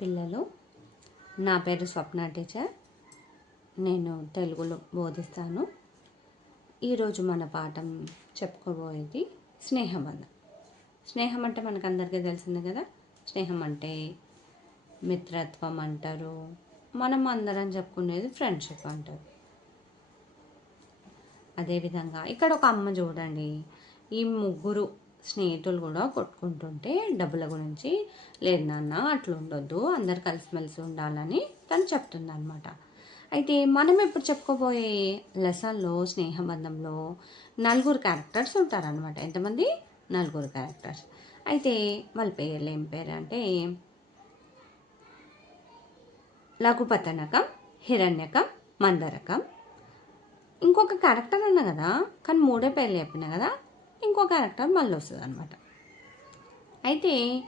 పిల్లలు. నా పేరు స్వప్న టీచర్. నేను తెలుగులో బోధిస్తాను. ఈరోజు మన పాఠం చెప్పుకోబోయేది స్నేహబంధం. స్నేహం అంటే మనకు అందరికీ తెలిసిందే కదా? స్నేహం అంటే మిత్రత్వం అంటారు. మనం అందరం చెప్పుకునేది ఫ్రెండ్షిప్ అంటారు. అదేవిధంగా ఇక్కడ ఒక అమ్మ చూడండి. ఈ ముగ్గురు స్నేహితులు కూడా కొట్టుకుంటుంటే డబ్బుల గురించి లేదు నాన్న అట్లా ఉండొద్దు అందరు కలిసిమెలిసి ఉండాలని తను చెప్తుంది అనమాట అయితే మనం ఎప్పుడు చెప్పుకోబోయే లెసన్లో స్నేహబంధంలో నలుగురు క్యారెక్టర్స్ ఉంటారనమాట ఎంతమంది? నలుగురు క్యారెక్టర్స్. అయితే వాళ్ళ పేర్లు ఏం పేరు అంటే లఘుపతనకం హిరణ్యకం మందరకం. ఇంకొక క్యారెక్టర్ అన్న కదా కానీ మూడే పేర్లు చెప్పినా కదా ఇంకో క్యారెక్టర్ మళ్ళీ వస్తుంది అనమాట అయితే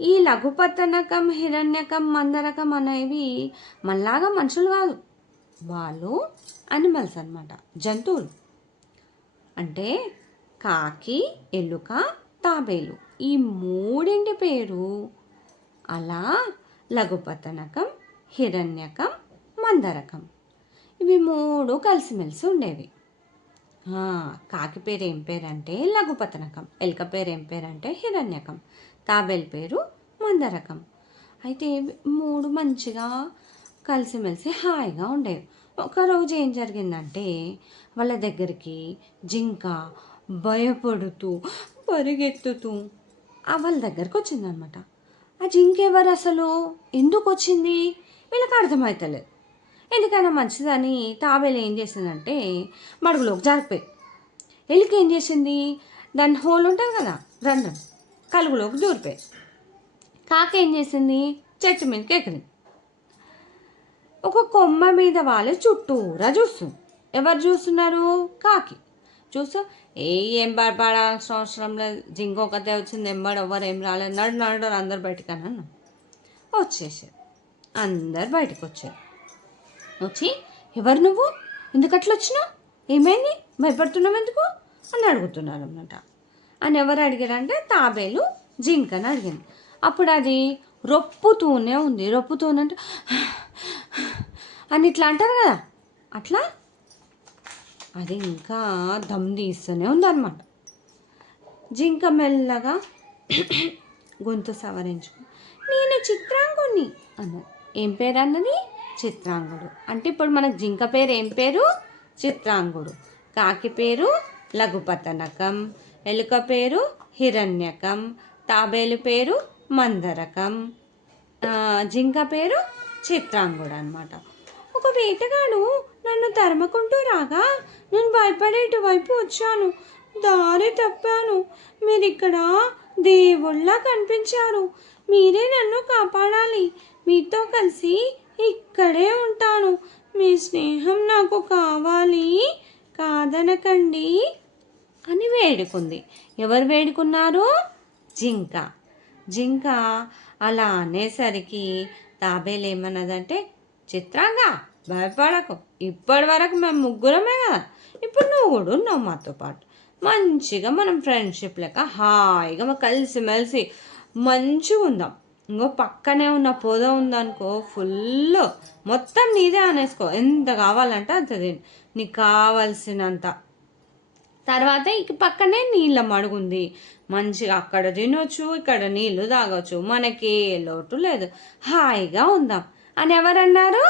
ఈ లఘుపతనకం హిరణ్యకం మందరకం అనేవి మళ్ళాగా మనుషులు కాదు. వాళ్ళు అనిమల్స్ అనమాట జంతువులు. అంటే కాకి ఎలుక తాబేలు. ఈ మూడింటి పేరు అలా లఘుపతనకం హిరణ్యకం మందరకం. ఇవి మూడు కలిసిమెలిసి ఉండేవి. కాకి పేరు ఏం పేరంటే లఘుపతనకం ఎలుక పేరు ఏం పేరంటే హిరణ్యకం తాబేల్ పేరు మందరకం. అయితే మూడు మంచిగా కలిసిమెలిసి హాయిగా ఉండేవి. ఒకరోజు ఏం జరిగిందంటే వాళ్ళ దగ్గరికి జింక భయపడుతూ పరిగెత్తుతూ ఆ వాళ్ళ దగ్గరికి వచ్చిందనమాట. ఆ జింక ఎవరు అసలు? ఎందుకు వచ్చింది? వీళ్ళకి అర్థమవుతలేదు ఎందుకైనా మంచిదని తాబేలు ఏం చేసిందంటే మడుగులోకి జారిపోయి. ఎలుక ఏం చేసింది? దాని హోల్ ఉంటుంది కదా రంధ్రం కలుగులోకి దూరిపోయి. కాక ఏం చేసింది? చెట్టు మీదకి ఎక్కింది. ఒక కొమ్మ మీద వాళ్ళు చుట్టూరా చూస్తుంది. ఎవరు చూస్తున్నారు? కాకి. చూస్తూ ఏ ఏం పడాల్సిన అవసరం లేదు. జింక వచ్చింది ఎంబడు ఎవరు ఏం రాలేదు. నడు నడు అందరు బయటికి అని అన్నాం వచ్చేసారు. అందరు బయటకు వచ్చారు. వచ్చి ఎవరు నువ్వు? ఎందుకు అట్లా వచ్చినావు? ఏమైంది? భయపడుతున్నావు ఎందుకు? అని అడుగుతున్నారు అనమాట అని ఎవరు అడిగారంటే తాబేలు జింకని అడిగింది. అప్పుడు అది రొప్పుతూనే ఉంది. రొప్పుతూనే అంటే అని ఇట్లా అంటారు కదా అట్లా? అది ఇంకా దమ్ తీస్తూనే ఉందన్నమాట జింక మెల్లగా గొంతు సవరించుకుని నేను చిత్రాంగుని అన్నది. ఏం పేరు అన్నది? చిత్రాంగుడు. అంటే ఇప్పుడు మనకు జింక పేరు ఏం పేరు? చిత్రాంగుడు. కాకి పేరు లఘుపతనకం. ఎలుక పేరు హిరణ్యకం. తాబేలు పేరు మందరకం. జింక పేరు చిత్రాంగుడు అనమాట ఒక వేటగాడు నన్ను తరమకుంటూ రాగా నేను భయపడే ఇటువైపు వచ్చాను. దారి తప్పాను. మీరిక్కడ దేవుళ్ళ కనిపించారు. మీరే నన్ను కాపాడాలి. మీతో కలిసి ఇక్కడే ఉంటాను. మీ స్నేహం నాకు కావాలి. కాదనకండి. అని వేడుకుంది. ఎవరు వేడుకున్నారు? జింక. జింక అలా అనేసరికి తాబేలు ఏమన్నదంటే చిత్రంగా భయపడకు. ఇప్పటి వరకు మేము ముగ్గురమే కదా. ఇప్పుడు నువ్వు కూడా ఉన్నావు మాతో పాటు. మంచిగా మనం ఫ్రెండ్షిప్ లెక్క హాయిగా కలిసిమెలిసి మంచిగా ఉందాం ఇంకో పక్కనే ఉన్న పొద ఉందనుకో ఫుల్ మొత్తం నీదే అనేసుకో. ఎంత కావాలంటే అంత తిని. నీకు కావాల్సినంత. తర్వాత ఇక పక్కనే నీళ్ళ మడుగుంది మంచిగా అక్కడ తినొచ్చు ఇక్కడ నీళ్ళు తాగొచ్చు. మనకి ఏ లోటు లేదు. హాయిగా ఉందాం. అని ఎవరన్నారు?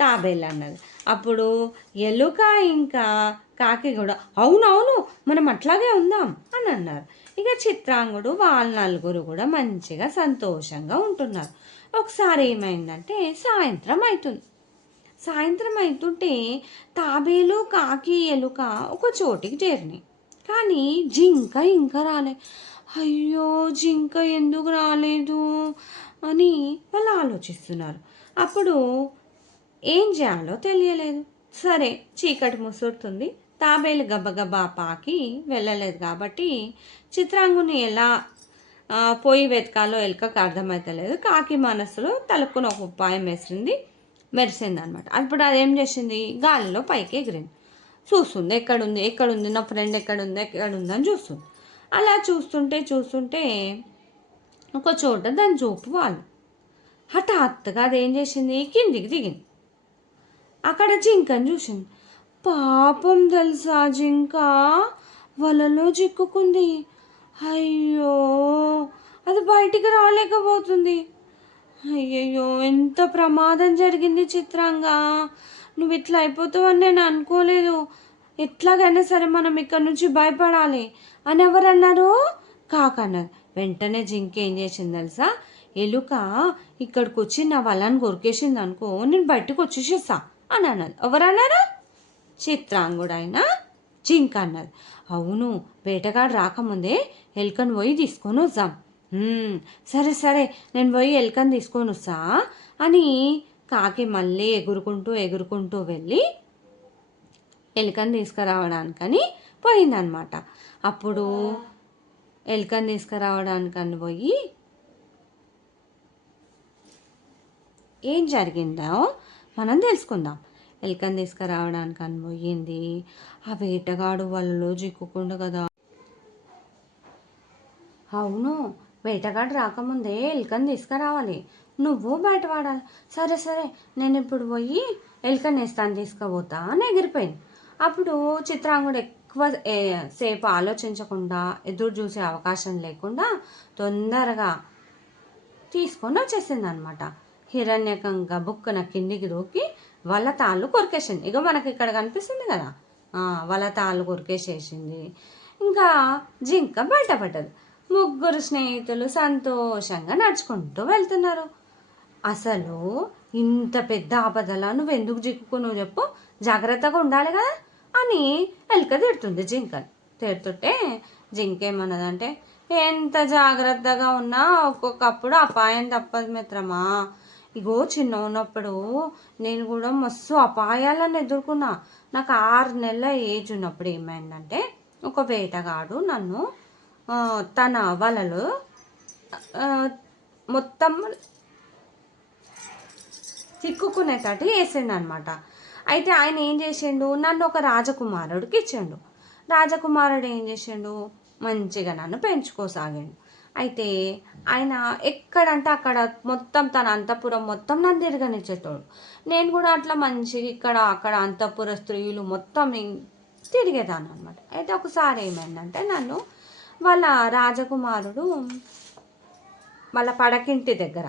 తాబేలు అన్నది అప్పుడు ఎలుక ఇంకా కాకి కూడా అవునవును మనం అట్లాగే ఉందాం అని అన్నారు. ఇక చిత్రాంగుడు వాళ్ళ నలుగురు కూడా మంచిగా సంతోషంగా ఉంటున్నారు. ఒకసారి ఏమైందంటే సాయంత్రం అవుతుంది సాయంత్రం అవుతుంటే తాబేలు కాకి ఎలుక ఒక చోటికి చేరినాయి. కానీ జింక ఇంకా రాలే. అయ్యో జింక ఎందుకు రాలేదు? అని వాళ్ళు ఆలోచిస్తున్నారు. అప్పుడు ఏం చేయాలో తెలియలేదు. సరే చీకటి ముసురుతుంది. తాబేలు గబగబా పాకి వెళ్ళలేదు కాబట్టి చిత్రాంగుని ఎలా పోయి వెతకాలో ఎలుకకు అర్థమవుతలేదు కాకి మనసులో తలుపుకుని ఒక ఉపాయం వేసింది మెరిసింది అనమాట అప్పుడు అదేం చేసింది? గాలిలో పైకి ఎగిరింది. చూస్తుంది ఎక్కడుంది? ఎక్కడుంది? నా ఫ్రెండ్ ఎక్కడుంది? ఎక్కడుంది అని చూస్తుంది. అలా చూస్తుంటే చూస్తుంటే ఒక చోట దాని చూపు వాళ్ళు. హఠాత్తుగా అదేం చేసింది? కిందికి దిగింది. అక్కడ జింకని చూసింది. పాపం తెలుసా జింక? వలలో చిక్కుకుంది. అయ్యో అది బయటికి రాలేకపోతుంది. అయ్యయ్యో ఎంత ప్రమాదం జరిగింది చిత్రంగా. నువ్వు ఇట్లా అయిపోతావని నేను అనుకోలేదు. ఎట్లాగైనా సరే మనం ఇక్కడ నుంచి భయపడాలి అని ఎవరన్నారు? కాకన్నారు వెంటనే జింక ఏం చేసింది తెలుసా? ఎలుక ఇక్కడికి వచ్చి నా వలని కొరికేసింది అనుకో నేను బయటకు వచ్చేసేసా. అని అన్నది. ఎవరన్నారు? చిత్రాంగుడు ఆయన జింక అన్నది అవును వేటగాడు రాకముందే ఎలుకను పోయి తీసుకొని వద్దాం. సరే సరే నేను పోయి ఎలుకను తీసుకొని వస్తా అని కాకి మళ్ళీ ఎగురుకుంటూ ఎగురుకుంటూ వెళ్ళి ఎలుకను తీసుకురావడానికని పోయిందనమాట అప్పుడు ఎలుకను తీసుకురావడానికని పోయి ఏం జరిగిందో మనం తెలుసుకుందాం. ఎలుకను తీసుకురావడానికి అనుభవింది ఆ వేటగాడు వలలో చిక్కుకుండా కదా. అవును వేటగాడు రాకముందే ఎలుకని తీసుకురావాలి. నువ్వు బయట వాడాలి. సరే సరే నేను ఇప్పుడు పోయి ఎలుకని వేస్తాను తీసుకుపోతా అని ఎగిరిపోయింది. అప్పుడు చిత్రాంగుడు ఎక్కువ సేపు ఆలోచించకుండా ఎదురు చూసే అవకాశం లేకుండా తొందరగా తీసుకొని వచ్చేసింది అనమాట హిరణ్యకం గబుక్కున కిందికి దూకి వాళ్ళ తాళ్ళు కొరికేసింది. ఇక మనకి ఇక్కడ కనిపిస్తుంది కదా? వాళ్ళ తాళ్ళు కొరికేసేసింది. ఇంకా జింక బయటపడ్డది. ముగ్గురు స్నేహితులు సంతోషంగా నడుచుకుంటూ వెళ్తున్నారు. అసలు ఇంత పెద్ద ఆపదలా నువ్వు ఎందుకు చిక్కుకున్నావు చెప్పు. జాగ్రత్తగా ఉండాలి కదా అని ఎలుక తిడుతుంది జింక తిడుతుంటే జింక ఏమన్నదంటే ఎంత జాగ్రత్తగా ఉన్నా ఒక్కొక్కప్పుడు అపాయం తప్పదు మిత్రమా. ఇగో చిన్న ఉన్నప్పుడు నేను కూడా మస్తు అపాయాలను ఎదుర్కొన్నా. నాకు ఆరు నెలల ఏజ్ ఉన్నప్పుడు ఏమైందంటే ఒక వేటగాడు నన్ను తన వలలో మొత్తం చిక్కుకునేటట్టు వేసిండు అనమాట అయితే ఆయన ఏం చేసిండు? నన్ను ఒక రాజకుమారుడికి ఇచ్చిండు. రాజకుమారుడు ఏం చేసిండు? మంచిగా నన్ను పెంచుకోసాగిండు. అయితే ఆయన ఎక్కడంటే అక్కడ మొత్తం తన అంతఃపురం మొత్తం నన్ను తిరగనిచ్చేటోడు నేను కూడా అట్లా మంచిగా ఇక్కడ అక్కడ అంతఃపుర స్త్రీలు మొత్తం ఇం- తిరిగేదాన్ని అనమాట అయితే ఒకసారి ఏమైందంటే నన్ను వాళ్ళ రాజకుమారుడు వాళ్ళ పడకింటి దగ్గర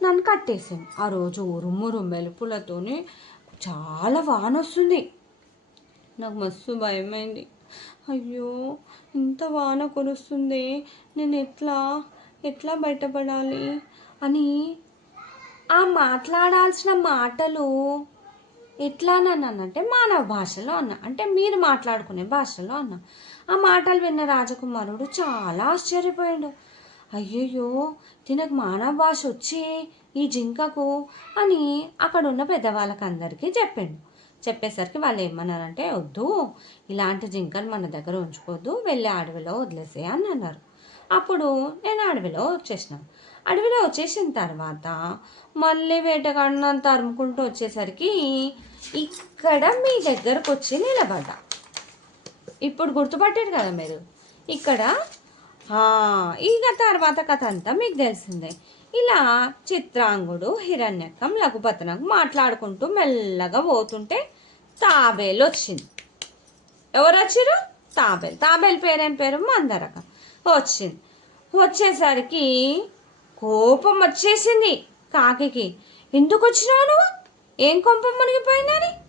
నన్ను కట్టేసింది ఆ రోజు ఉరుమురు మెరుపులతోని చాలా వాన వస్తుంది. నాకు మస్తు భయమైంది. అయ్యో ఇంత వాన కురుస్తుంది. నేను ఎట్లా ఎట్లా బయటపడాలి? అని ఆ మాట్లాడాల్సిన మాటలు ఎట్లా అన్నానంటే మానవ భాషలో అన్న. అంటే మీరు మాట్లాడుకునే భాషలో అన్న. ఆ మాటలు విన్న రాజకుమారుడు చాలా ఆశ్చర్యపోయాడు. అయ్యయ్యో తినకు మానవ భాష వచ్చి ఈ జింకకు అని అక్కడ ఉన్న అందరికీ చెప్పిండు. చెప్పేసరికి వాళ్ళు ఏమన్నారంటే వద్దు ఇలాంటి జింకలు మన దగ్గర ఉంచుకోవద్దు వెళ్ళి అడవిలో వదిలేసే అని అన్నారు. అప్పుడు నేను అడవిలో వచ్చేసినాను అడవిలో వచ్చేసిన తర్వాత మళ్ళీ వేటగాడినంత నన్ను తరుముకుంటూ వచ్చేసరికి ఇక్కడ మీ దగ్గరకు వచ్చి నిలబడ్డా. ఇప్పుడు గుర్తుపట్టారు కదా మీరు. ఇక్కడ ఇక తర్వాత కథ అంతా మీకు తెలిసిందే. ఇలా చిత్రాంగుడు హిరణ్యకం లఘుపతనం మాట్లాడుకుంటూ మెల్లగా పోతుంటే తాబేలు వచ్చింది. ఎవరు వచ్చారు తాబేలు. తాబేలు పేరేం పేరు? మందరకం. వచ్చింది. వచ్చేసరికి కోపం వచ్చేసింది కాకికి. ఎందుకు వచ్చినావు నువ్వు? ఏం కొంపం మునిగిపోయిందని?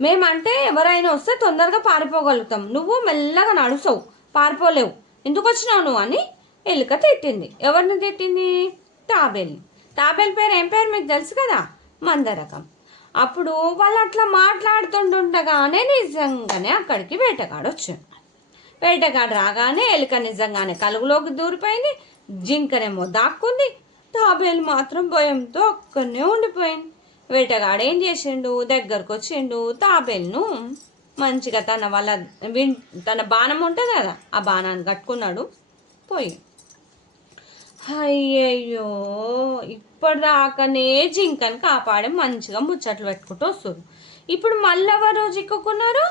మేమంటే ఎవరైనా వస్తే తొందరగా పారిపోగలుగుతాం. నువ్వు మెల్లగా నడుస్తావు. పారిపోలేవు. ఎందుకు వచ్చినావు నువ్వు అని ఎలుక తిట్టింది. ఎవరిని తిట్టింది? తాబేల్ని తాబేల్ పేరు ఏం పేరు మీకు తెలుసు కదా? మందరకం. అప్పుడు వాళ్ళు అట్లా మాట్లాడుతుండగానే నిజంగానే అక్కడికి వేటగాడు వచ్చాడు వేటగాడు రాగానే ఎలుక నిజంగానే కలుగులోకి దూరిపోయింది. జింకనేమో దాక్కుంది. తాబేలు మాత్రం భయంతో అక్కడనే ఉండిపోయింది. వేటగాడు ఏం చేసిండు? దగ్గరకు వచ్చిండు తాబేలును మంచిగా తన వాళ్ళ విన్ తన బాణం ఉంటుంది కదా ఆ బాణాన్ని కట్టుకున్నాడు. పోయి అయ్యయ్యో ఇప్పటిదాకానే జింకని కాపాడి మంచిగా ముచ్చట్లు పెట్టుకుంటూ వస్తుంది. ఇప్పుడు మళ్ళీ ఎవరు చిక్కుకున్నారు?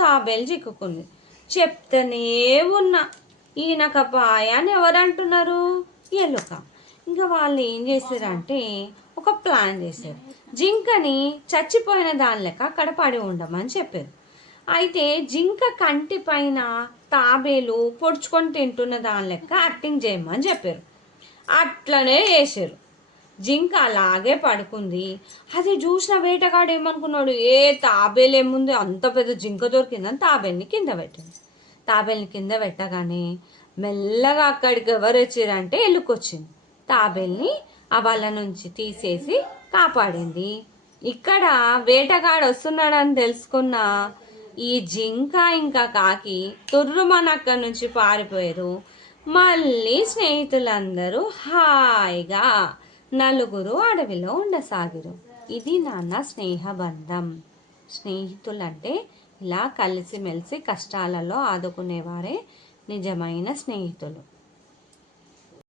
తాబేలు చిక్కుకుంది. చెప్తేనే ఉన్నా ఈయనక అని ఎవరంటున్నారు ఎలుక. ఇంకా వాళ్ళు ఏం చేశారంటే ఒక ప్లాన్ చేశారు. జింకని చచ్చిపోయిన దాని లెక్క అక్కడ పడి ఉండమని చెప్పారు. అయితే జింక కంటి పైన తాబేలు పొడుచుకొని తింటున్న దాని లెక్క యాక్టింగ్ చేయమని చెప్పారు. అట్లనే వేసారు జింక అలాగే పడుకుంది. అది చూసిన వేటగాడు ఏమనుకున్నాడు ఏ తాబేలు ఏముంది అంత పెద్ద జింక దొరికిందని తాబేల్ని కింద పెట్టింది తాబేల్ని కింద పెట్టగానే మెల్లగా అక్కడికి ఎవరు వచ్చారంటే ఎలుకొచ్చింది. తాబేల్ని ఆ వాళ్ళ నుంచి తీసేసి కాపాడింది. ఇక్కడ వేటగాడు వస్తున్నాడని తెలుసుకున్న ఈ జింక ఇంకా కాకి తుర్రుమని అక్కడి నుంచి పారిపోయారు. మళ్ళీ స్నేహితులందరూ హాయిగా నలుగురు అడవిలో ఉండసాగిరు. ఇది నాన్న స్నేహబంధం. స్నేహితులంటే ఇలా కలిసిమెలిసి కష్టాలలో ఆదుకునేవారే నిజమైన స్నేహితులు.